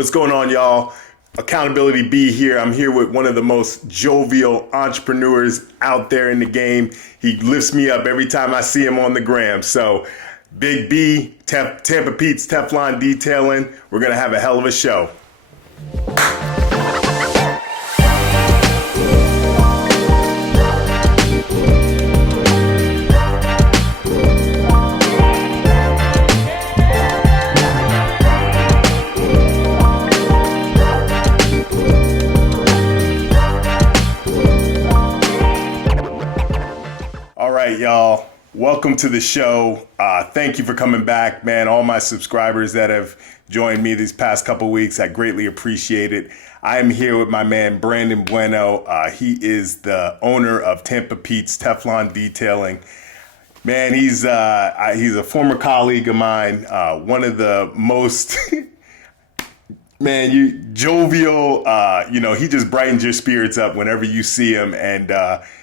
What's going on, y'all? Accountability B here. I'm here with one of the most jovial entrepreneurs out there in the game. He lifts me up every time I see him on the gram. So, Big B, Tampa Petes Teflon Detailing. We're going to have a hell of a show. All right, y'all. Welcome to the show. Thank you for coming back, man. All my subscribers that have joined me these past couple weeks, I greatly appreciate it. I am here with my man, Brandon Bueno. He is the owner of Tampa Petes Teflon Detailing. Man, he's a former colleague of mine. One of the most, jovial. He just brightens your spirits up whenever you see him. And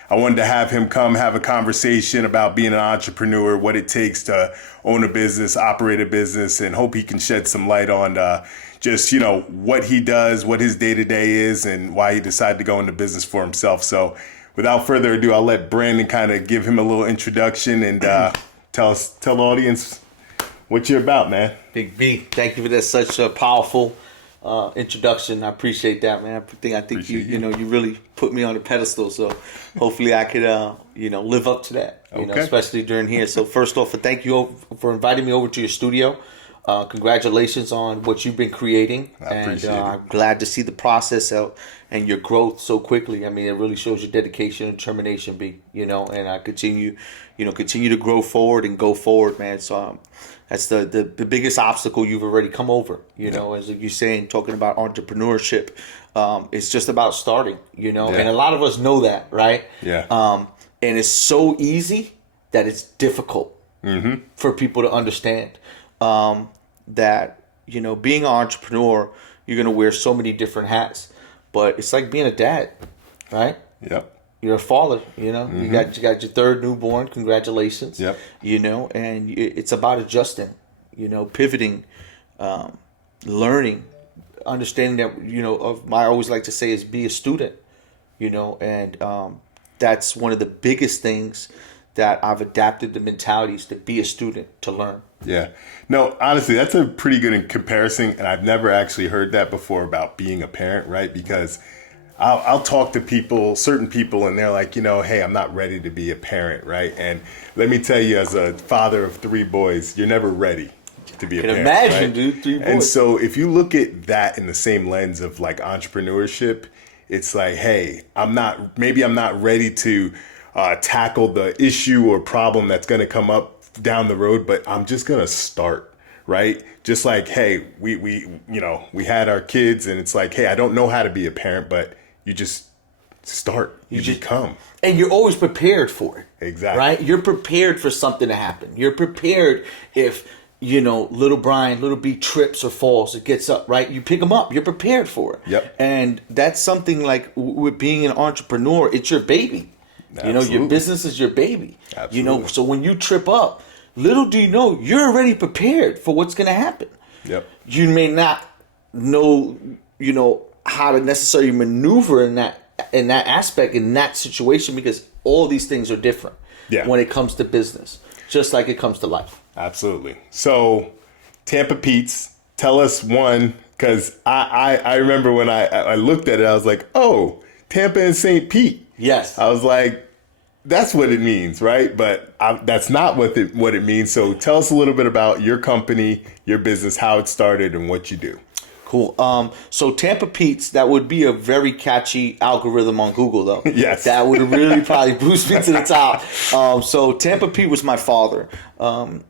I wanted to have him come have a conversation about being an entrepreneur, what it takes to own a business, operate a business, and hope he can shed some light on what he does, what his day-to-day is, and why he decided to go into business for himself. So without further ado, I'll let Brandon kind of give him a little introduction and tell the audience what you're about, man. Big B, thank you for that such a powerful introduction. I appreciate that, man. I think you really put me on a pedestal. So hopefully I could live up to that. Okay. Especially during here. So first off, thank you for inviting me over to your studio. Congratulations on what you've been creating. I appreciate it. I'm glad to see the process out and your growth so quickly. I mean, it really shows your dedication and determination, B. And I continue to grow forward and go forward, man. So that's the biggest obstacle you've already come over. As you're saying, talking about entrepreneurship, it's just about starting. And a lot of us know that, right? Yeah. And it's so easy that it's difficult for people to understand. That being an entrepreneur, you're gonna wear so many different hats, but it's like being a dad, right? Yep. You're a father, you got your third newborn. Congratulations. Yep. And it's about adjusting, pivoting, learning, understanding that I always like to say is be a student, and that's one of the biggest things that I've adapted the mentalities to be a student, to learn. Yeah. No, honestly, that's a pretty good comparison. And I've never actually heard that before about being a parent, right? Because I'll talk to certain people, and they're like, hey, I'm not ready to be a parent, right? And let me tell you, as a father of 3 boys, you're never ready to be a parent. Imagine, right? dude, 3 boys. And so if you look at that in the same lens of like entrepreneurship, it's like, hey, I'm not ready to tackle the issue or problem that's going to come up down the road, but I'm just going to start, right? Just like, hey, we had our kids, and it's like, hey, I don't know how to be a parent, but you just start, you become. And you're always prepared for it. Exactly. Right? You're prepared for something to happen. You're prepared if, little B trips or falls, it gets up, right? You pick them up. You're prepared for it. Yep. And that's something like with being an entrepreneur, it's your baby. Absolutely. Your business is your baby. Absolutely. So when you trip up, little do you know, you're already prepared for what's going to happen. Yep. You may not know, how to necessarily maneuver in that aspect, in that situation, because all these things are different when it comes to business, just like it comes to life. Absolutely. So Tampa Petes, tell us one, because I remember when I looked at it, I was like, oh, Tampa and St. Pete. Yes. I was like, that's what it means, right? But that's not what it means. So tell us a little bit about your company, your business, how it started, and what you do. Cool. So Tampa Petes, that would be a very catchy algorithm on Google, though. Yes. That would really probably boost me to the top. So Tampa Pete was my father.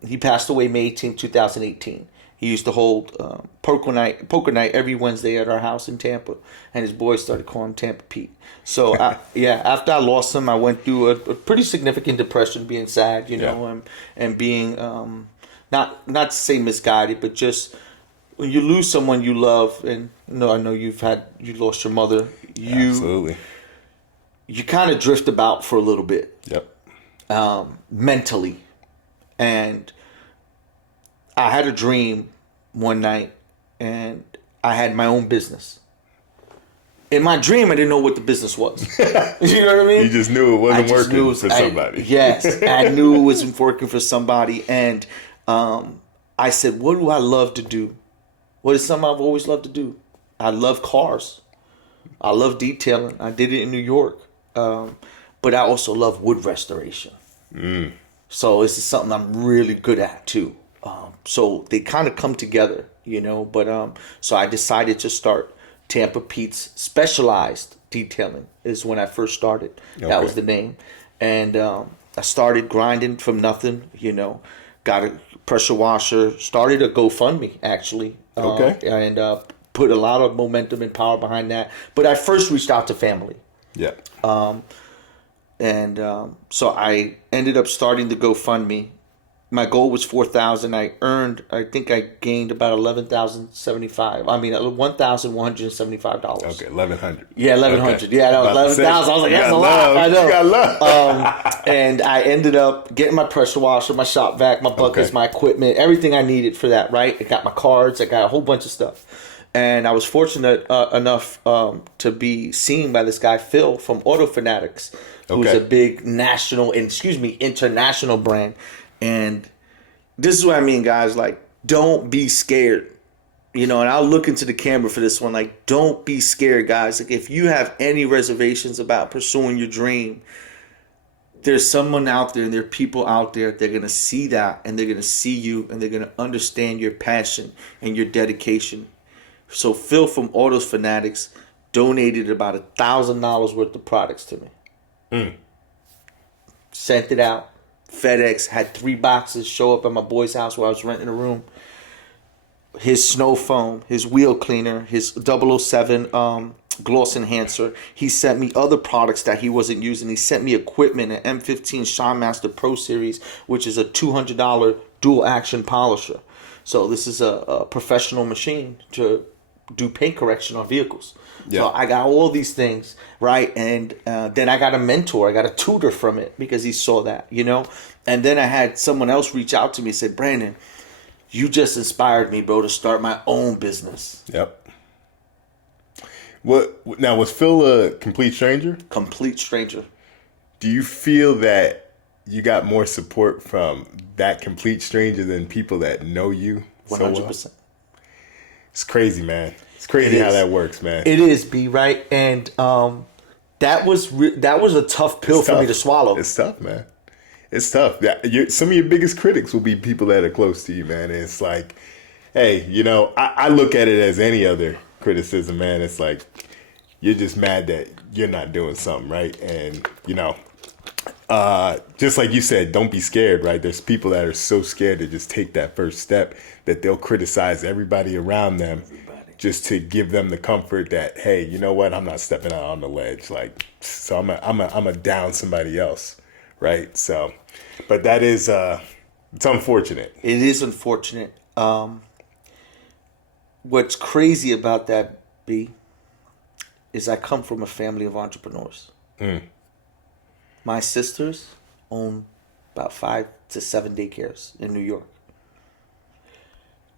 He passed away May 18, 2018. He used to hold poker night every Wednesday at our house in Tampa, and his boys started calling him Tampa Pete. So after I lost him, I went through a pretty significant depression, being sad, and being not to say misguided, but just when you lose someone you love, and I know you lost your mother. Absolutely. You kind of drift about for a little bit. Yep. Mentally, and I had a dream one night, and I had my own business. In my dream, I didn't know what the business was. You know what I mean? You just knew it wasn't working for somebody. Yes, I knew it wasn't working for somebody. And I said, what do I love to do? What is something I've always loved to do? I love cars. I love detailing. I did it in New York. But I also love wood restoration. So this is something I'm really good at too. So they kind of come together, you know. But so I decided to start Tampa Petes Specialized Detailing is when I first started. Okay. That was the name. And I started grinding from nothing, you know. Got a pressure washer. Started a GoFundMe, actually. Okay. And put a lot of momentum and power behind that. But I first reached out to family. Yeah. So I ended up starting the GoFundMe. My goal was 4,000. I think I gained about $1,175. I mean, $1,175. Okay, 1,100. Yeah, 1,100. Okay. Yeah, that was 11,000. I was like, that's a lot. I know. You got love. And I ended up getting my pressure washer, my shop vac, my buckets, my equipment, everything I needed for that. Right, I got my cards. I got a whole bunch of stuff. And I was fortunate enough to be seen by this guy Phil from Auto Fanatics, who's a big international brand. And this is what I mean, guys. Like, don't be scared. You know, and I'll look into the camera for this one. Like, don't be scared, guys. Like, if you have any reservations about pursuing your dream, there's someone out there and there are people out there. They're going to see that, and they're going to see you, and they're going to understand your passion and your dedication. So Phil from Auto Fanatics donated about $1,000 worth of products to me. Sent it out. FedEx had 3 boxes show up at my boy's house where I was renting a room. His snow foam, his wheel cleaner, his 007 gloss enhancer. He sent me other products that he wasn't using. He sent me equipment, an M15 Shine Pro Series, which is a $200 dual action polisher. So this is a professional machine to do paint correction on vehicles. Yeah. So I got all these things, right? And then I got a mentor. I got a tutor from it because he saw that, you know? And then I had someone else reach out to me and said, Brandon, you just inspired me, bro, to start my own business. Yep. Now, was Phil a complete stranger? Complete stranger. Do you feel that you got more support from that complete stranger than people that know you 100%. So well? It's crazy, man. It's crazy how that works, man. It is, B, right? And that was a tough pill for me to swallow. It's tough, man. It's tough. Some of your biggest critics will be people that are close to you, man. And it's like, hey, you know, I look at it as any other criticism, man. It's like, you're just mad that you're not doing something, right? And, you know, just like you said, don't be scared, right? There's people that are so scared to just take that first step that they'll criticize everybody around them just to give them the comfort that, hey, you know what? I'm not stepping out on the ledge. Like, so I'm a down somebody else, right? So, but that is, it's unfortunate. It is unfortunate. What's crazy about that, B, is I come from a family of entrepreneurs. My sisters own about 5 to 7 daycares in New York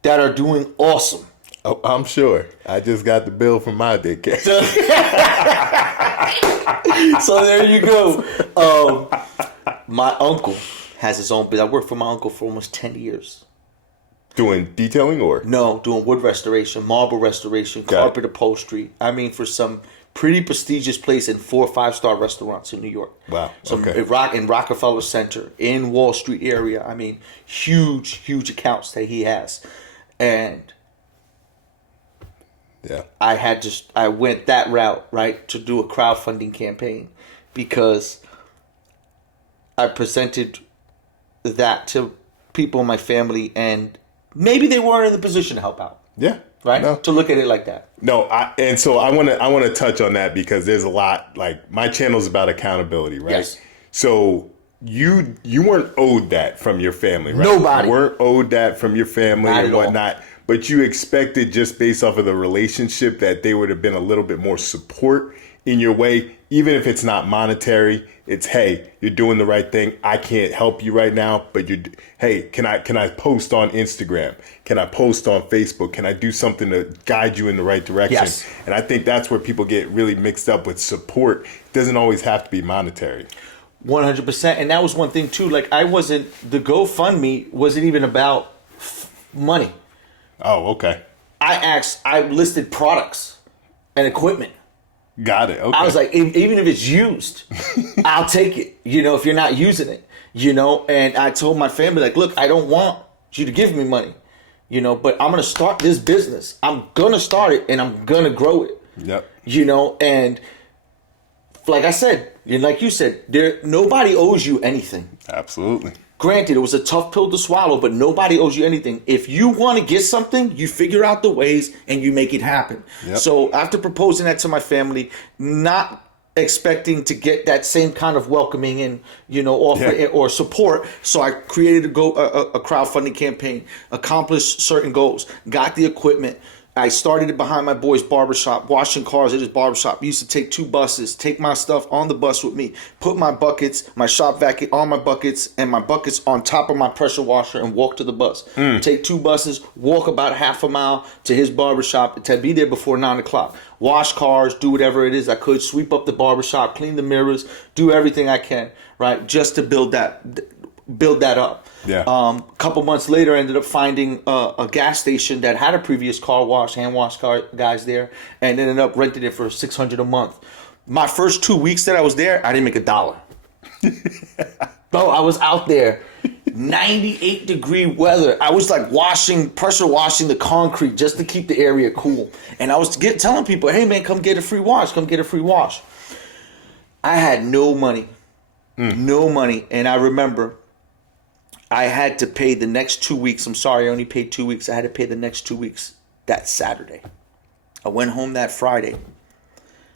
that are doing awesome. Oh, I'm sure. I just got the bill from my daycare. So there you go. My uncle has his own business. I worked for my uncle for almost 10 years. Doing detailing or? No, doing wood restoration, marble restoration, carpet upholstery. I mean, for some pretty prestigious place in 4 or 5-star restaurants in New York. Wow. Some in Rockefeller Center, in Wall Street area. I mean, huge accounts that he has. And yeah, I went that route, right, to do a crowdfunding campaign because I presented that to people in my family and maybe they weren't in the position to help out. Yeah. Right? No. To look at it like that. No, so I want to touch on that because there's a lot, like, my channel is about accountability, right? Yes. So you weren't owed that from your family, right? Nobody. You weren't owed that from your family Not and whatnot, but you expected just based off of the relationship that they would have been a little bit more support in your way, even if it's not monetary, It's, hey, you're doing the right thing. I can't help you right now, but hey, can I post on Instagram? Can I post on Facebook? Can I do something to guide you in the right direction? Yes. And I think that's where people get really mixed up with support. It doesn't always have to be monetary. 100%. And that was one thing too. Like the GoFundMe wasn't even about money. Oh, okay. I listed products and equipment. Got it. Okay. I was like, even if it's used, I'll take it, if you're not using it, and I told my family, like, look, I don't want you to give me money, but I'm going to start this business. I'm going to start it and I'm going to grow it. Yep. And like I said, like you said, nobody owes you anything. Absolutely. Granted, it was a tough pill to swallow, but nobody owes you anything. If you want to get something, you figure out the ways and you make it happen. Yep. So after proposing that to my family, not expecting to get that same kind of welcoming and offer or support, so I created a crowdfunding campaign, accomplished certain goals, got the equipment. I started it behind my boy's barbershop, washing cars at his barbershop. I used to take 2 buses, take my stuff on the bus with me, put my buckets, my shop vacuum on my buckets, and my buckets on top of my pressure washer and walk to the bus. Take 2 buses, walk about half a mile to his barbershop to be there before 9 o'clock. Wash cars, do whatever it is I could, sweep up the barbershop, clean the mirrors, do everything I can, right, just to build that up. Yeah. A couple months later, I ended up finding a gas station that had a previous car wash, hand wash guys there, and ended up renting it for $600 a month. My first 2 weeks that I was there, I didn't make $1. Bro, I was out there, 98-degree weather. I was like pressure washing the concrete just to keep the area cool. And I was telling people, hey man, come get a free wash. Come get a free wash. I had no money. No money. And I remember I had to pay the next 2 weeks. I'm sorry, I only paid 2 weeks. I had to pay the next 2 weeks that Saturday. I went home that Friday.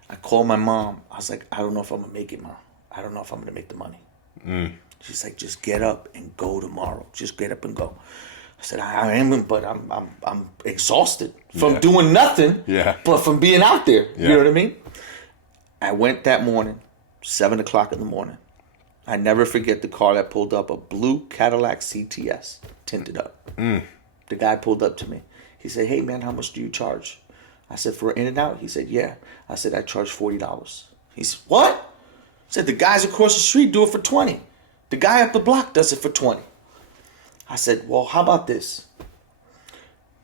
I called my mom. I was like, I don't know if I'm going to make it, Mom. I don't know if I'm going to make the money. She's like, just get up and go tomorrow. Just get up and go. I said, I am, but I'm exhausted from doing nothing, but from being out there. You know what I mean? I went that morning, 7 o'clock in the morning. I never forget the car that pulled up, a blue Cadillac CTS, tinted up. The guy pulled up to me. He said, hey, man, how much do you charge? I said, for in and out? He said, yeah. I said, I charge $40. He said, what? I said, the guys across the street do it for $20. The guy up the block does it for $20. I said, well, how about this?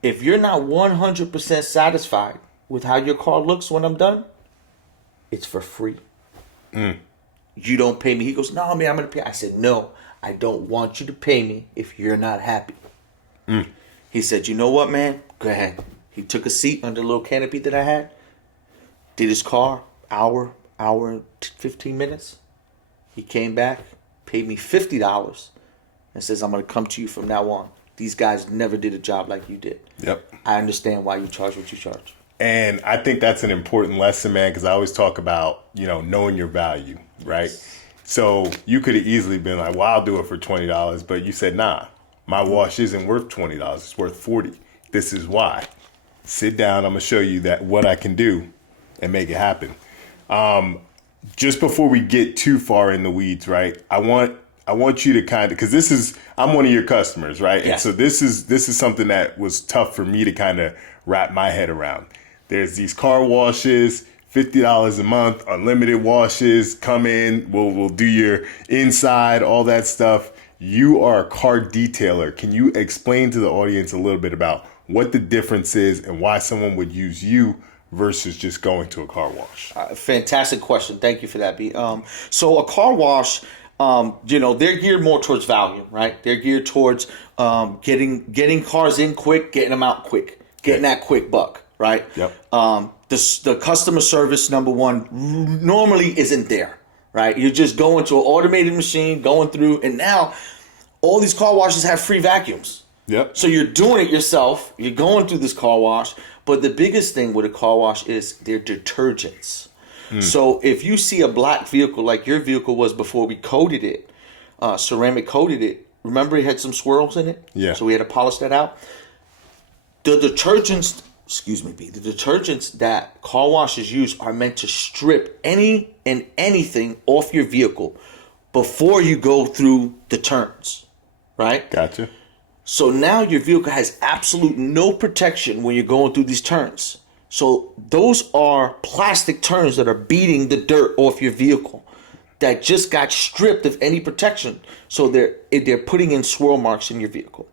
If you're not 100% satisfied with how your car looks when I'm done, it's for free. You don't pay me. He goes, no, man, I'm going to pay. I said, no, I don't want you to pay me if you're not happy. He said, you know what, man? Go ahead. He took a seat under the little canopy that I had, did his car, hour, 15 minutes. He came back, paid me $50, and says, I'm going to come to you from now on. These guys never did a job like you did. Yep. I understand why you charge what you charge. And I think that's an important lesson, man, because I always talk about, knowing your value, right? So you could have easily been like, well, I'll do it for $20. But you said, nah, my wash isn't worth $20. It's worth $40. This is why. Sit down. I'm going to show you what I can do and make it happen. Just before we get too far in the weeds, right? I want you to kind of, because I'm one of your customers, right? Yeah. And so this is something that was tough for me to kind of wrap my head around. There's these car washes, $50 a month, unlimited washes, come in, we'll do your inside, all that stuff. You are a car detailer. Can you explain to the audience a little bit about what the difference is and why someone would use you versus just going to a car wash? Fantastic question. Thank you for that, B. So a car wash, they're geared more towards value, right? They're geared towards getting cars in quick, getting them out quick, getting that quick buck, right? Yep. The customer service, number one, normally isn't there, right? You're just going to an automated machine, going through, and now all these car washes have free vacuums. Yep. So you're doing it yourself. You're going through this car wash. But the biggest thing with a car wash is their detergents. So if you see a black vehicle like your vehicle was before we coated it, ceramic coated it, remember it had some swirls in it? Yeah. So we had to polish that out. The detergents excuse me, B, the detergents that car washes use are meant to strip any and anything off your vehicle before you go through the turns, right? Gotcha. So now your vehicle has absolute no protection when you're going through these turns. So those are plastic turns that are beating the dirt off your vehicle that just got stripped of any protection. So they're putting in swirl marks in your vehicle.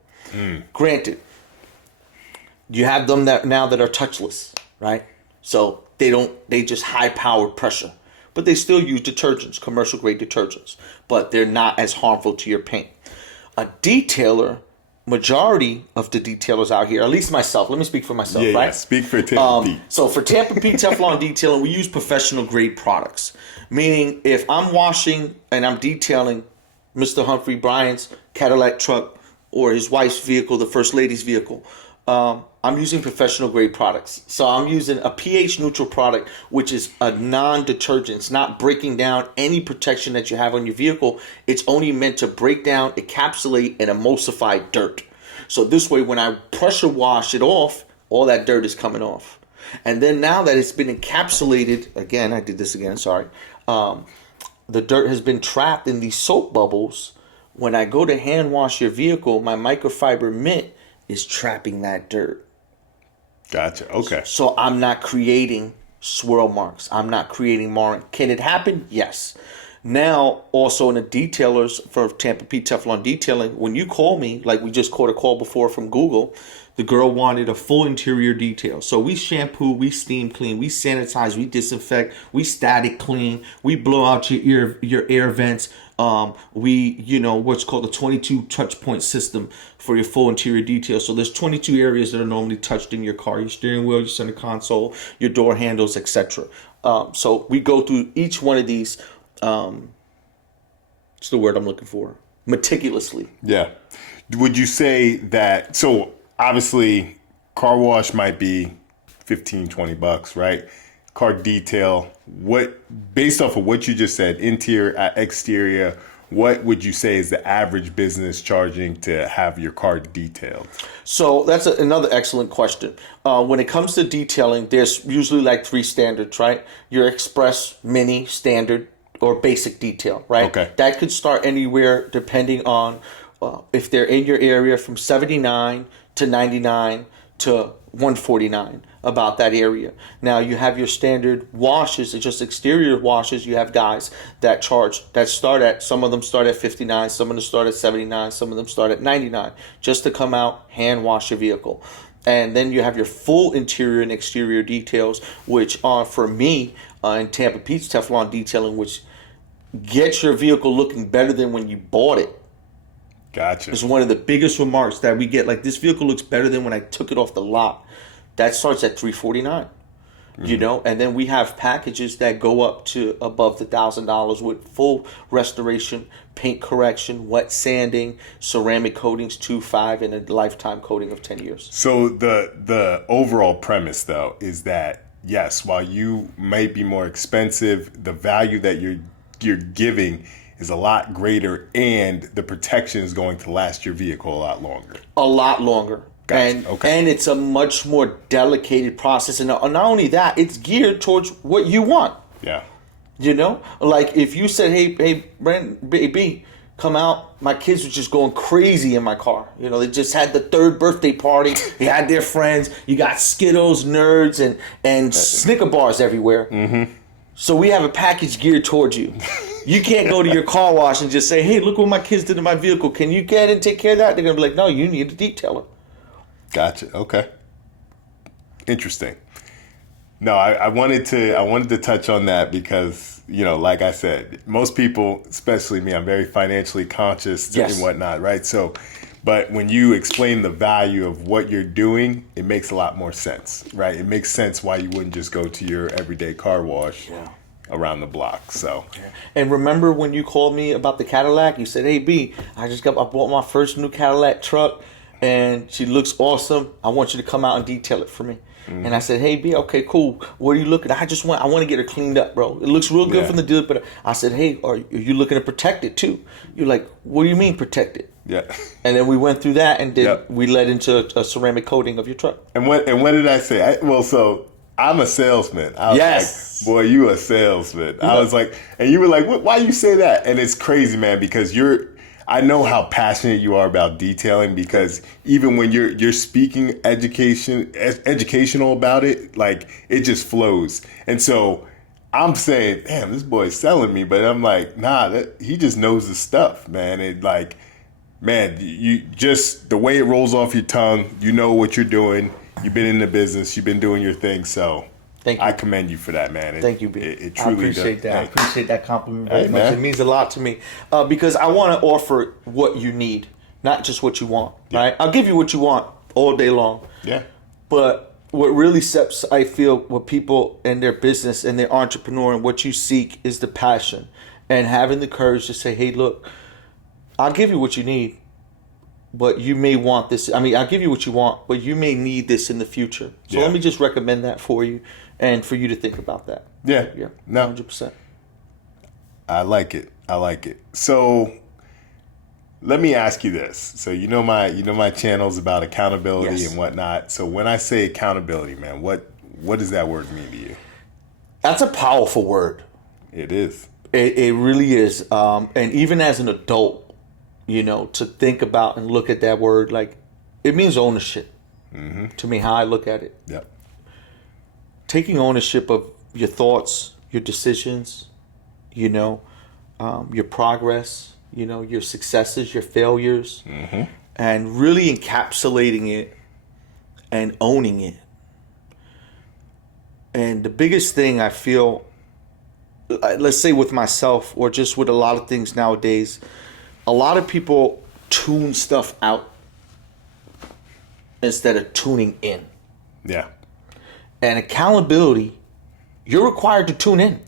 Granted, you have them that are touchless, right? So they just high powered pressure, but they still use detergents, commercial grade detergents, but they're not as harmful to your paint. A detailer, majority of the detailers out here, at least myself, let me speak for myself, right? Yeah, speak for Tampa Pete. So for Tampa Petes Teflon Detailing, we use professional grade products. Meaning if I'm washing and I'm detailing Mr. Humphrey Bryant's Cadillac truck or his wife's vehicle, the First Lady's vehicle, I'm using professional grade products. So I'm using a pH neutral product, which is a non-detergent. It's not breaking down any protection that you have on your vehicle. It's only meant to break down, encapsulate, and emulsify dirt. So this way, when I pressure wash it off, all that dirt is coming off. And then now that it's been encapsulated, again, I did this again, sorry. The dirt has been trapped in these soap bubbles. When I go to hand wash your vehicle, my microfiber mint is trapping that dirt. Gotcha. Okay. So I'm not creating swirl marks. I'm not creating marring. Can it happen? Yes. Now, also in the detailers for Tampa Petes Teflon Detailing, when you call me, like we just caught a call before from Google, the girl wanted a full interior detail. So we shampoo, we steam clean, we sanitize, we disinfect, we static clean, we blow out your air vents. We, what's called a 22 touch point system for your full interior detail. So there's 22 areas that are normally touched in your car: your steering wheel, your center console, your door handles, etc. So we go through each one of these. What's the word I'm looking for? Meticulously. Yeah. Would you say that? So obviously, car wash might be $15-$20, right? Car detail, based off of what you just said, interior, exterior, what would you say is the average business charging to have your car detailed? So that's another excellent question. When it comes to detailing, there's usually like 3 standards, right? Your express, mini, standard, or basic detail, right? Okay. That could start anywhere depending on if they're in your area from 79 to 99 to 149 about that area. Now you have your standard washes, it's just exterior washes. You have guys that start at, some of them start at 59, some of them start at 79, some of them start at 99, just to come out, hand wash your vehicle. And then you have your full interior and exterior details, which are, for me, in Tampa Petes Teflon Detailing, which gets your vehicle looking better than when you bought it. Gotcha. It's one of the biggest remarks that we get. Like, this vehicle looks better than when I took it off the lot. That starts at $349. And then we have packages that go up to above the $1,000 with full restoration, paint correction, wet sanding, ceramic coatings 2.5, and a lifetime coating of 10 years. So the overall premise, though, is that yes, while you may be more expensive, the value that you're giving is a lot greater, and the protection is going to last your vehicle a lot longer. A lot longer. Gotcha. And it's a much more delicate process. And not only that, it's geared towards what you want. Yeah. Like if you said, hey, Brent, baby, come out. My kids were just going crazy in my car. They just had the 3rd birthday party. They had their friends. You got Skittles, Nerds, and Snicker bars everywhere. Mm-hmm. So we have a package geared towards you. You can't go to your car wash and just say, hey, look what my kids did to my vehicle. Can you get and take care of that? They're going to be like, no, you need a detailer. Gotcha. Okay. Interesting. No, I wanted to touch on that because, like I said, most people, especially me, I'm very financially conscious and whatnot, right? So, but when you explain the value of what you're doing, it makes a lot more sense, right? It makes sense why you wouldn't just go to your everyday car wash around the block. So, and remember when you called me about the Cadillac, you said, hey, B, I bought my first new Cadillac truck. And she looks awesome. I want you to come out and detail it for me. Mm-hmm. And I said, hey, B, okay, cool. What are you looking at? I want to get her cleaned up, bro. It looks real good from the deal. But I said, hey, are you looking to protect it too? You're like, what do you mean protect it? Yeah. And then we went through that, and then Yep. we led into a ceramic coating of your truck. And what did I say? So I'm a salesman. I was Yes. like, boy, you a salesman. I was like, and you were like, why you say that? And it's crazy, man, because I know how passionate you are about detailing, because even when you're speaking educational about it, like it just flows. And so I'm saying, damn, this boy's selling me, but I'm like, nah, he just knows his stuff, man. It like, man, you just the way it rolls off your tongue, you know what you're doing. You've been in the business, you've been doing your thing, so Thank you. I commend you for that, man. Thank you, B. It I truly appreciate that. I does. appreciate that compliment very Hey, much. man. It means a lot to me because I want to offer what you need, not just what you want. Yeah. Right? I'll give you what you want all day long. Yeah. But what really sets, I feel, what people in their business and their entrepreneur and what you seek is the passion and having the courage to say, hey, look, I'll give you what you need, but you may want this. I mean, I'll give you what you want, but you may need this in the future. So Yeah. let me just recommend that for you and for you to think about that. Yeah. Yeah. No. 100%. I like it. So let me ask you this. So you know my channel's about accountability Yes. and whatnot. So when I say accountability, man, what does that word mean to you? That's a powerful word. It is. It really is. And even as an adult, to think about and look at that word, like, it means ownership. Mm-hmm. To me, how I look at it. Yep. Taking ownership of your thoughts, your decisions, your progress, your successes, your failures, Mm-hmm. and really encapsulating it and owning it. And the biggest thing I feel, let's say with myself or just with a lot of things nowadays, a lot of people tune stuff out instead of tuning in. Yeah. And accountability, you're required to tune in.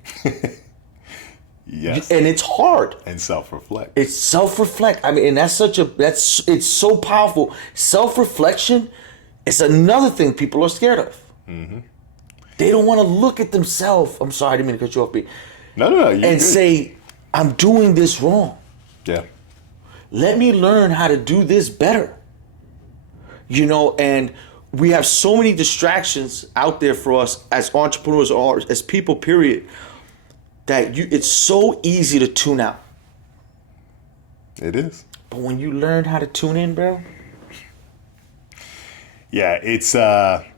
Yes. And it's hard. And self-reflect. It's self-reflect. I mean, and it's so powerful. Self-reflection is another thing people are scared of. Mm-hmm. They don't want to look at themselves. I'm sorry, I didn't mean to cut you off, B. No. And Good. say, I'm doing this wrong. Yeah. Let me learn how to do this better. And we have so many distractions out there for us as entrepreneurs or as people, period, that it's so easy to tune out. It is. But when you learn how to tune in, bro. Yeah, it's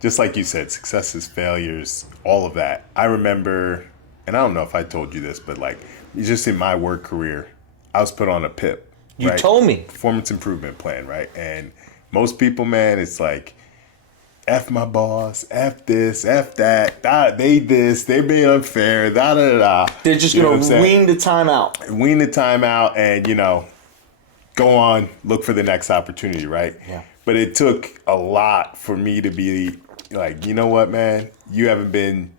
just like you said, successes, failures, all of that. I remember, and I don't know if I told you this, but like just in my work career, I was put on a PIP. You right? told me. Performance improvement plan, right? And most people, man, it's like, F my boss, F this, F that, they being unfair, da. They're just going to wean the time out. Wean the time out and, go on, look for the next opportunity, right? Yeah. But it took a lot for me to be like, you know what, man? You haven't been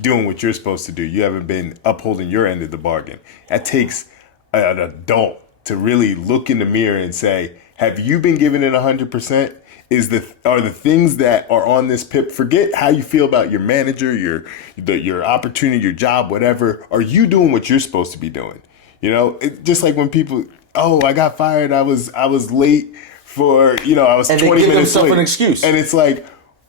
doing what you're supposed to do. You haven't been upholding your end of the bargain. That takes an adult to really look in the mirror and say, have you been giving it 100%? Are the things that are on this PIP, forget how you feel about your manager, your opportunity, your job, whatever. Are you doing what you're supposed to be doing? Just like when people, I got fired. I was late for, I was And 20 they give minutes themselves late. an excuse. And it's like,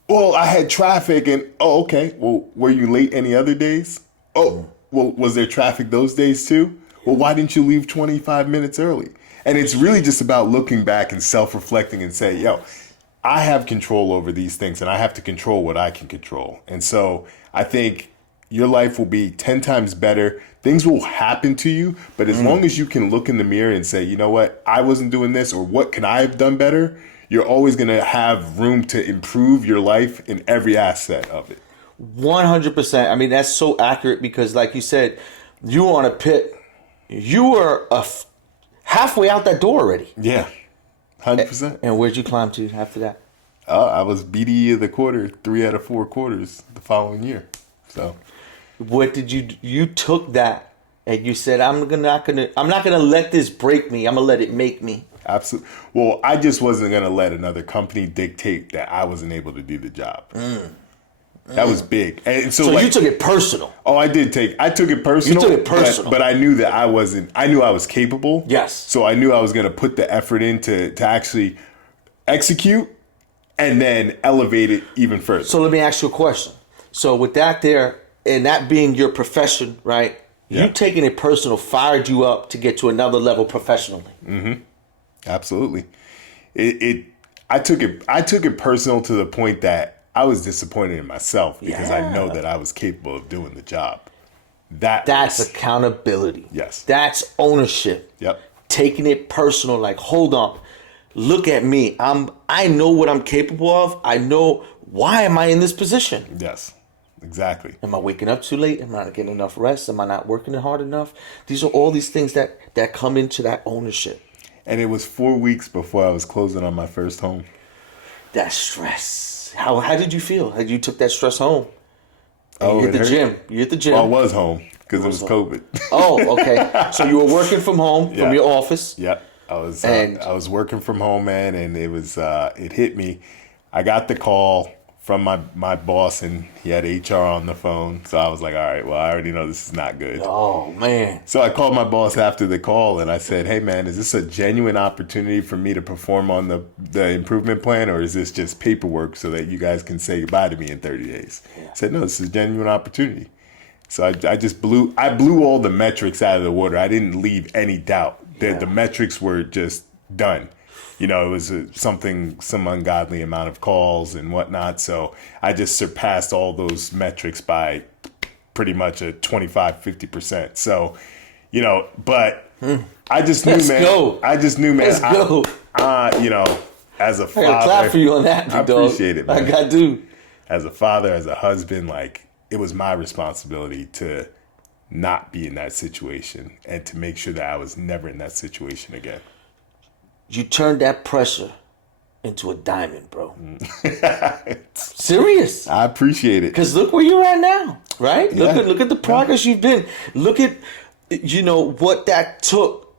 well, I had traffic and, okay. Well, were you late any other days? Oh, well, was there traffic those days too? Well, why didn't you leave 25 minutes early? And it's really just about looking back and self-reflecting and say, I have control over these things and I have to control what I can control. And so I think your life will be 10 times better. Things will happen to you, but as long as you can look in the mirror and say, you know what, I wasn't doing this, or what can I have done better? You're always going to have room to improve your life in every asset of it. 100%. I mean, that's so accurate because, like you said, you were on a pit. You were halfway out that door already. Yeah, 100%. And where'd you climb to after that? I was BDE of the quarter, 3 out of 4 quarters the following year. So, What did you took that and you said, I'm not gonna let this break me. I'm gonna let it make me. absolutely. Well, I just wasn't going to let another company dictate that I wasn't able to do the job. That was big. And so, So like, you took it personal. oh, I took it personal. You took it personal. But I knew that I knew I was capable. Yes. So I knew I was going to put the effort in to actually execute and then elevate it even further. So let me ask you a question. So with that there, and that being your profession, right? Yeah. You taking it personal fired you up to get to another level professionally. Absolutely. I took it personal to the point that I was disappointed in myself because I know that I was capable of doing the job. That's accountability. Yes. That's ownership. Yep. Taking it personal, like, hold on. Look at me. I know what I'm capable of. I know why am I in this position? Yes. Exactly. Am I waking up too late? Am I not getting enough rest? Am I not working hard enough? These are all these things that come into that ownership. And it was 4 weeks before I was closing on my first home. That stress. How did you feel? How you took that stress home? And you hit the hurt. gym. You hit the gym. Well, I was home because it was COVID. Oh, okay. So you were working from home from your office. Yep. I was working from home, man, and it was it hit me. I got the call from my boss, and he had HR on the phone. So I was like, all right, well, I already know this is not good. Oh, man. So I called my boss after the call, and I said, hey, man, is this a genuine opportunity for me to perform on the improvement plan, or is this just paperwork so that you guys can say goodbye to me in 30 days? Yeah. I said, no, this is a genuine opportunity. So I just blew all the metrics out of the water. I didn't leave any doubt. The metrics were just done. You know, it was some ungodly amount of calls and whatnot. So I just surpassed all those metrics by pretty much a 25-50%. So, you know, but I just knew, Let's man. go. I just knew, man. Let's go. You know, as a I father, gotta clap for you on that, I big dog. appreciate it, man. Like I do. As a father, as a husband, like, it was my responsibility to not be in that situation and to make sure that I was never in that situation again. You turned that pressure into a diamond, bro. Serious. I appreciate it. Because look where you're at now, right? Yeah. Look at the progress you've been. Look at, what that took,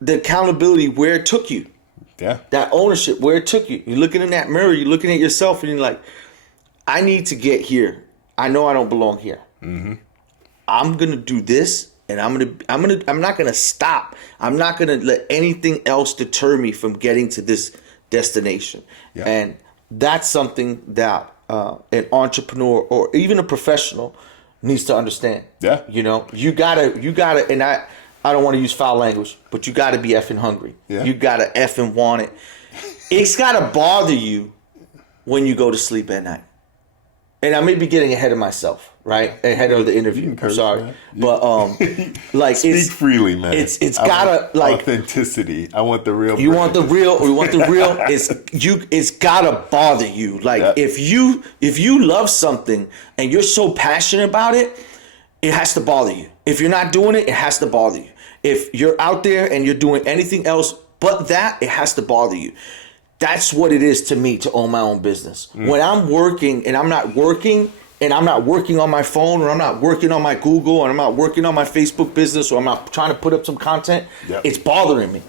the accountability, where it took you. Yeah. That ownership, where it took you. You're looking in that mirror, you're looking at yourself, and you're like, I need to get here. I know I don't belong here. Mm-hmm. I'm gonna do this, and I'm not gonna stop. I'm not gonna let anything else deter me from getting to this destination. Yeah. And that's something that an entrepreneur or even a professional needs to understand. Yeah. You gotta, and I don't want to use foul language, but you gotta be effing hungry. Yeah. You gotta effing want it. It's gotta bother you when you go to sleep at night. And I may be getting ahead of myself, right? Ahead of the interview. I'm sorry, man. but like Speak freely, man. It's I gotta want like authenticity. I want the real. you want the real. We want the real. It's gotta bother you. Like Yeah. if you love something and you're so passionate about it, it has to bother you. If you're not doing it, it has to bother you. If you're out there and you're doing anything else but that, it has to bother you. That's what it is to me to own my own business. When I'm working and I'm not working on my phone, or I'm not working on my Google, and I'm not working on my Facebook business, or I'm not trying to put up some content, it's bothering me.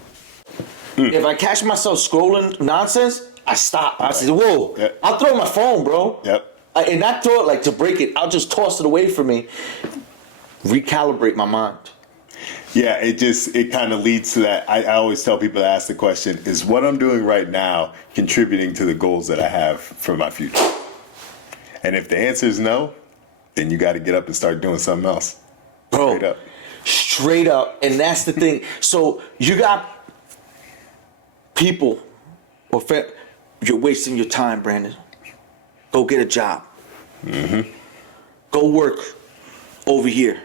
If I catch myself scrolling nonsense, I stop. I say, whoa, I'll throw my phone, bro. Yep. And not throw it like to break it. I'll just toss it away from me. Recalibrate my mind. Yeah, it kind of leads to that. I always tell people to ask the question, is what I'm doing right now contributing to the goals that I have for my future? And if the answer is no, then you got to get up and start doing something else. Bro, Straight up. Straight up. And that's the thing. So you got people, you're wasting your time, Brandon. Go get a job. Mm-hmm. Go work over here.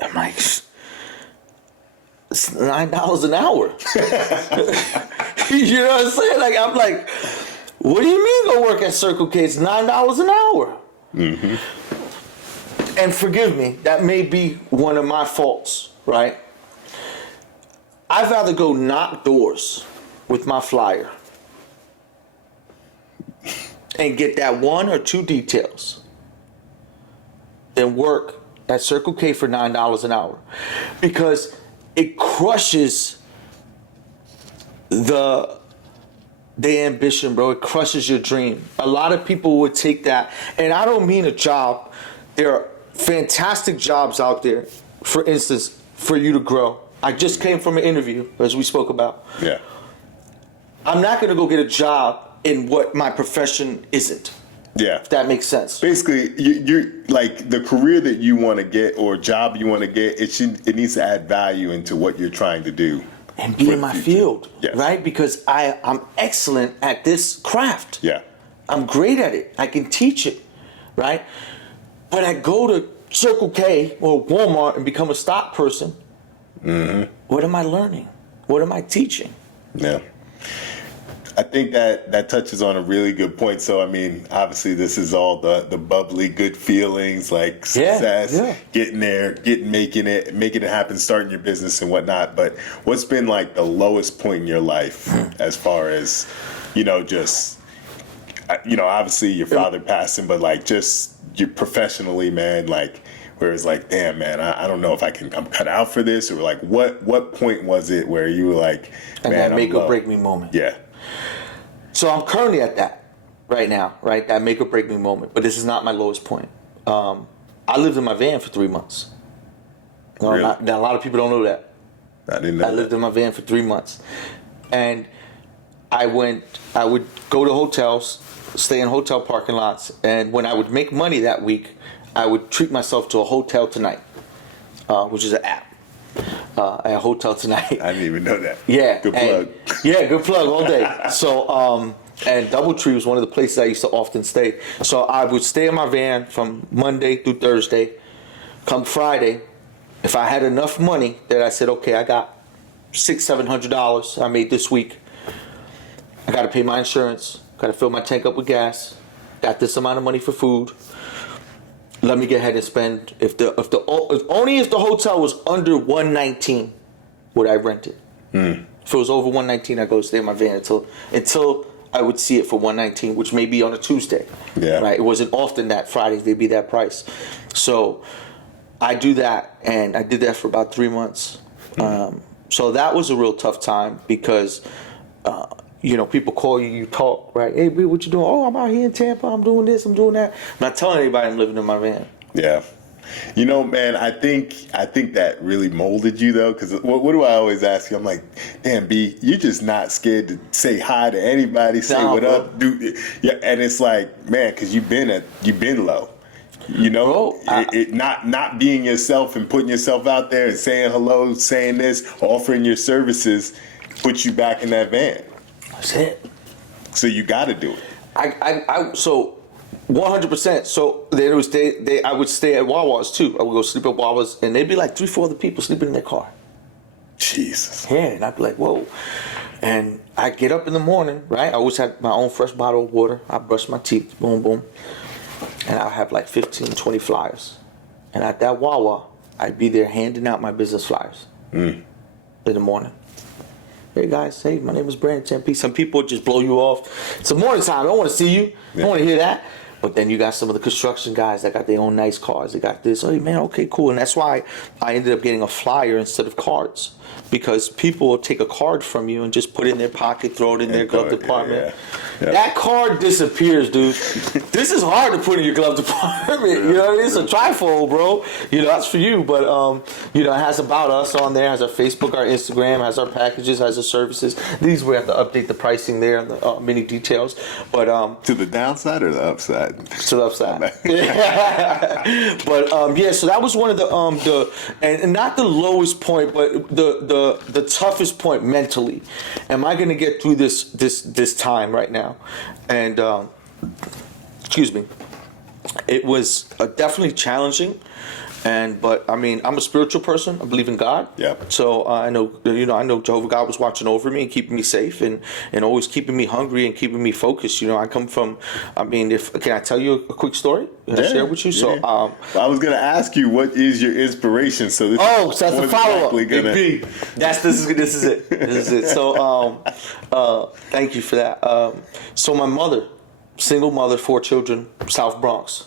I'm like, it's $9 an hour. You know what I'm saying? Like, I'm like, what do you mean go work at Circle K? It's $9 an hour. Mm-hmm. And forgive me, that may be one of my faults, right? I'd rather go knock doors with my flyer and get that 1 or 2 details than work at Circle K for $9 an hour, because it crushes the their ambition, bro. It crushes your dream. A lot of people would take that, and I don't mean a job. There are fantastic jobs out there, for instance, for you to grow. I just came from an interview, as we spoke about. Yeah. I'm not going to go get a job in what my profession isn't. Yeah. If that makes sense. Basically, you're like the career that you want to get or job you want to get. It needs to add value into what you're trying to do And be in my field, yes. right? Because I'm excellent at this craft. Yeah. I'm great at it. I can teach it, right? But I go to Circle K or Walmart and become a stock person. Mm-hmm. What am I learning? What am I teaching? Yeah. I think that touches on a really good point. So, I mean, obviously this is all the bubbly, good feelings, like success, getting there, making it happen, starting your business and whatnot. But what's been like the lowest point in your life as far as, just, obviously your father passing, but like just you professionally, man, like where it's like, damn, man, I don't know if I'm cut out for this, or like what point was it where you were like, and man, that make or break me moment. Yeah. So I'm currently at that right now, right? That make or break me moment. But this is not my lowest point. I lived in my van for 3 months. Really? Now, a lot of people don't know that. I didn't know. I lived in my van for 3 months. And I would go to hotels, stay in hotel parking lots. And when I would make money that week, I would treat myself to a Hotel Tonight, which is an app. A Hotel Tonight. I didn't even know that. Yeah. Good plug. Yeah, good plug all day. So, and Doubletree was one of the places I used to often stay. So I would stay in my van from Monday through Thursday. Come Friday, if I had enough money that I said, okay, I got $600-700 I made this week. I got to pay my insurance. Got to fill my tank up with gas. Got this amount of money for food. Let me get ahead and spend. If only if the hotel was under $119 would I rent it. If it was over $119, I'd go stay in my van until I would see it for $119, which may be on a Tuesday. Yeah. Right. It wasn't often that Fridays they'd be that price. So I do that, and I did that for about 3 months. So that was a real tough time because. People call you, you talk, right? Hey, B, what you doing? Oh, I'm out here in Tampa. I'm doing this, I'm doing that. I'm not telling anybody I'm living in my van. Yeah. Man, I think that really molded you, though, because what do I always ask you? I'm like, damn, B, you're just not scared to say hi to anybody, say what up, dude. Yeah, and it's like, man, because you've been low. Bro, not being yourself and putting yourself out there and saying hello, saying this, offering your services, puts you back in that van. That's it. So you got to do it. So 100%. So there was I would stay at Wawa's too. I would go sleep at Wawa's, and they'd be like 3-4 other people sleeping in their car. Jesus. Yeah, and I'd be like, whoa. And I get up in the morning, right? I always had my own fresh bottle of water. I brush my teeth, boom, boom, and I'll have like 15, 20 flyers. And at that Wawa, I'd be there handing out my business flyers in the morning. Hey guys, hey, my name is Brandon Tempe. Some people just blow you off. It's the morning time. I don't want to see you. I don't want to hear that. But then you got some of the construction guys that got their own nice cars. They got this. Hey man, okay, cool. And that's why I ended up getting a flyer instead of cards. Because people will take a card from you and just put it in their pocket, throw it in their glove department. Yeah. That card disappears, dude. This is hard to put in your glove department. You know what I mean? It's a trifold, bro. That's for you. But, it has about us on there. Has our Facebook, our Instagram, has our packages, has our services. These we have to update the pricing there and the many details. But to the downside or the upside? To the upside. But so that was one of the and not the lowest point, but the toughest point mentally. Am I going to get through this time right now? And excuse me, it was definitely challenging. But I mean, I'm a spiritual person. I believe in God. Yeah. So I know Jehovah God was watching over me and keeping me safe and always keeping me hungry and keeping me focused. I come from. I mean, can I tell you a quick story? Can I share with you? So I was gonna ask you what is your inspiration. So this so that's the follow up. This is it. This is it. So thank you for that. So my mother, single mother, 4 children, South Bronx,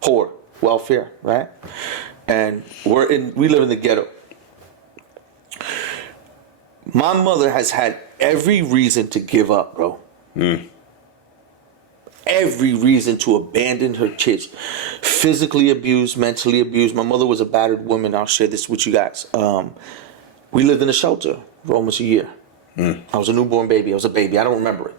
poor. Welfare, right? And we live in the ghetto. My mother has had every reason to give up, bro. Every reason to abandon her kids. Physically abused, mentally abused. My mother was a battered woman. I'll share this with you guys. We lived in a shelter for almost a year. I was a newborn baby. I was a baby. I don't remember it.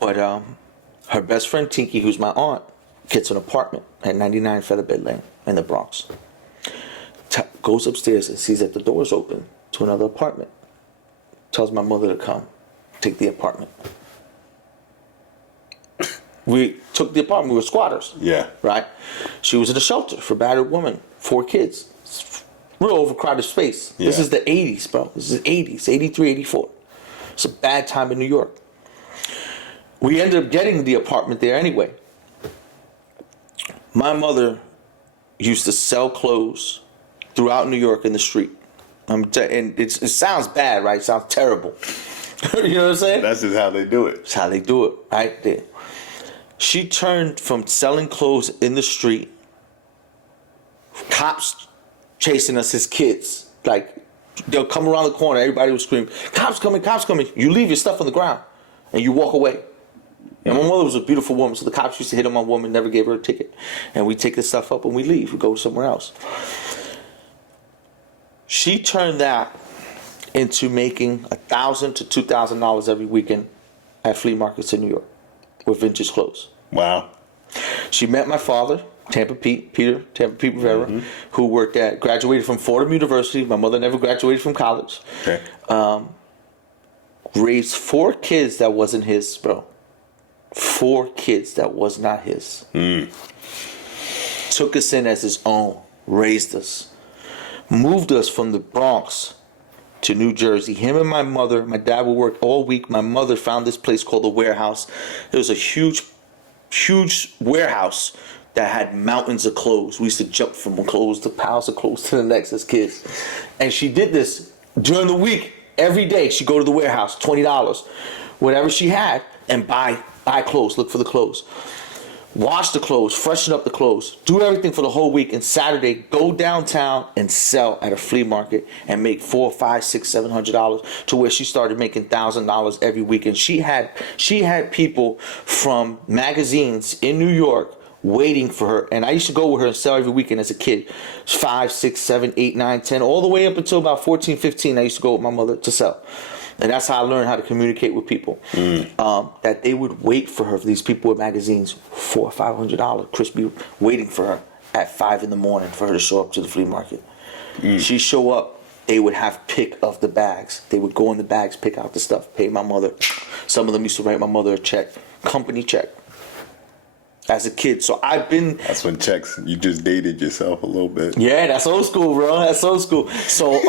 But her best friend, Tinky, who's my aunt, gets an apartment at 99 Featherbed Lane in the Bronx. Goes upstairs and sees that the door's open to another apartment. Tells my mother to come take the apartment. We took the apartment. We were squatters. Yeah. Right? She was in a shelter for battered women, 4 kids. Real overcrowded space. Yeah. This is the 80s, bro. This is 80s, 83, 84. It's a bad time in New York. We ended up getting the apartment there anyway. My mother used to sell clothes throughout New York in the street. And it sounds bad, right? It sounds terrible. You know what I'm saying? That's just how they do it. That's how they do it, right there. She turned from selling clothes in the street, cops chasing us as kids. Like, they'll come around the corner, everybody would scream, cops coming, cops coming. You leave your stuff on the ground and you walk away. And my mother was a beautiful woman, so the cops used to hit on my woman, never gave her a ticket. And we take the stuff up and we leave. We go somewhere else. She turned that into making $1,000 to $2,000 every weekend at flea markets in New York with vintage clothes. Wow. She met my father, Tampa Pete Rivera, who graduated from Fordham University. My mother never graduated from college. Okay. Raised 4 kids that wasn't his, bro. 4 kids that was not his. Took us in as his own. Raised us. Moved us from the Bronx to New Jersey. Him and my mother, my dad would work all week. My mother found this place called the Warehouse. It was a huge warehouse that had mountains of clothes. We used to jump from one clothes to piles of clothes to the next as kids. And she did this during the week. Every day she'd go to the warehouse, $20, whatever she had, and buy clothes, look for the clothes. Wash the clothes, freshen up the clothes, do everything for the whole week, and Saturday go downtown and sell at a flea market and make $400, $500, $600, $700 to where she started making $1,000 every week. And she had people from magazines in New York waiting for her, and I used to go with her and sell every weekend as a kid. 5, 6, 7, 8, 9, 10, all the way up until about 14, 15. I used to go with my mother to sell. And that's how I learned how to communicate with people. That they would wait for her, for these people with magazines, $400, $500, crispy, waiting for her at 5 in the morning for her to show up to the flea market. She show up, they would have pick of the bags. They would go in the bags, pick out the stuff, pay my mother. Some of them used to write my mother a check, company check. As a kid, so I've been. That's when you just dated yourself a little bit. Yeah, that's old school, bro. That's old school. So,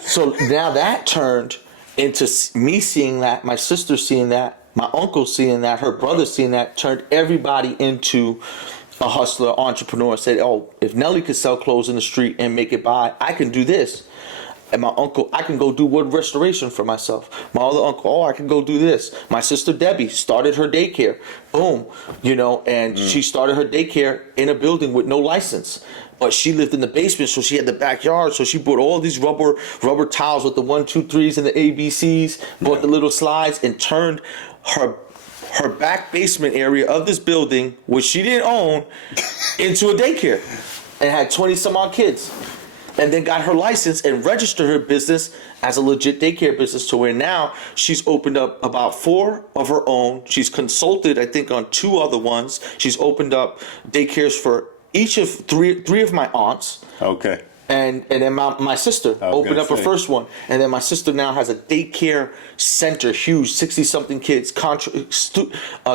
so now that turned into me seeing that, my sister seeing that, my uncle seeing that, her brother seeing that, turned everybody into a hustler, entrepreneur. Said, oh, if Nelly could sell clothes in the street and make it by, I can do this. And my uncle, I can go do wood restoration for myself. My other uncle, oh, I can go do this. My sister Debbie started her daycare. Boom. And she started her daycare in a building with no license. But she lived in the basement, so she had the backyard. So she bought all these rubber tiles with the 1, 2, 3s and the ABCs, bought the little slides, and turned her back basement area of this building, which she didn't own, into a daycare. And had 20 some odd kids. And then got her license and registered her business as a legit daycare business, to where now she's opened up about 4 of her own. She's consulted, I think, on 2 other ones. She's opened up daycares for each of three of my aunts. Okay. And then my sister opened up her first one. And then my sister now has a daycare center, huge, 60-something kids,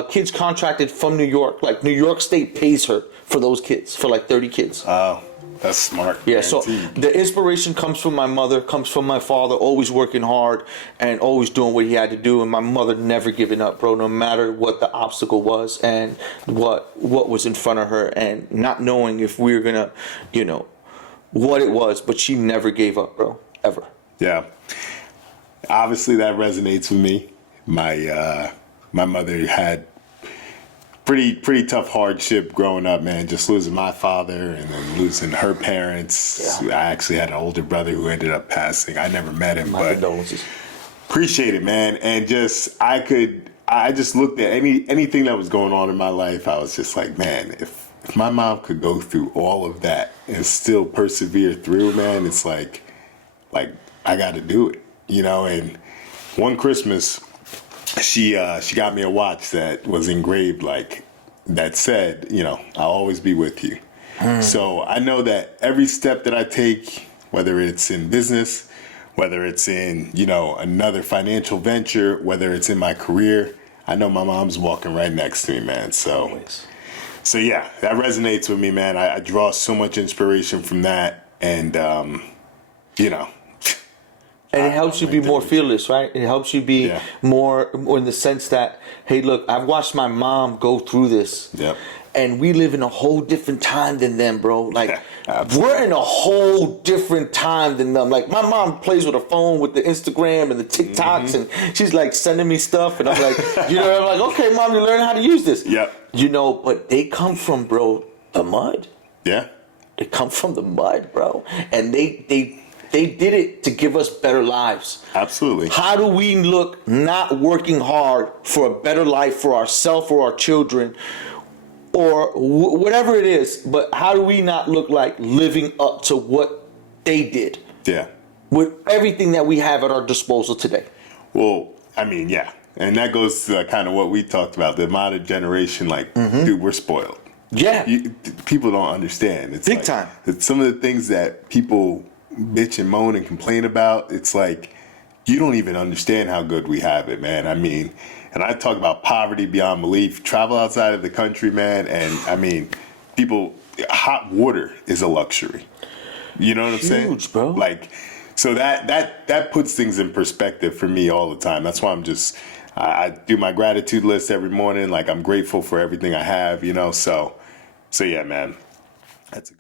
kids contracted from New York. Like, New York State pays her for those kids, for like 30 kids. Oh. That's smart. Yeah, so the inspiration comes from my mother, comes from my father, always working hard and always doing what he had to do. And my mother never giving up, bro, no matter what the obstacle was and what was in front of her, and not knowing if we were going to, what it was. But she never gave up, bro, ever. Yeah. Obviously, that resonates with me. My mother had pretty tough hardship growing up, man. Just losing my father and then losing her parents. Yeah. I actually had an older brother who ended up passing. I never met him, my condolences. Appreciate it, man. And I just looked at anything that was going on in my life. I was just like, man, if my mom could go through all of that and still persevere through, man, it's like I got to do it, you know. And one Christmas, she got me a watch that was engraved that said, you know, I'll always be with you. So I know that every step that I take, whether it's in business, whether it's in, you know, another financial venture, whether it's in my career, I know my mom's walking right next to me, man. So yeah, that resonates with me, man. I draw so much inspiration from that, and you know. And it helps you be more fearless, right? It helps you be more in the sense that, hey, look, I've watched my mom go through this. Yep. And we live in a whole different time than them, bro. Like, we're in a whole different time than them. Like, my mom plays with her phone with the Instagram and the TikToks, and she's like sending me stuff, and I'm like, you know, I'm like, okay, mom, you learn how to use this. Yep. You know, but they come from, bro, the mud. Yeah. They come from the mud, bro. And they did it to give us better lives. Absolutely. How do we look not working hard for a better life for ourselves or our children or whatever it is, but how do we not look like living up to what they did? Yeah. With everything that we have at our disposal today. Well, I mean, yeah. And that goes to kind of what we talked about, the modern generation, like, dude, we're spoiled. Yeah. People don't understand. It's Big time. It's some of the things that people bitch and moan and complain about, it's like, you don't even understand how good we have it, man. I mean, and I talk about poverty beyond belief. Travel outside of the country, man, and I mean, hot water is a luxury. You know what I'm saying? Huge, bro. Like, so that puts things in perspective for me all the time. That's why I do my gratitude list every morning. Like, I'm grateful for everything I have, you know. So yeah, man. That's a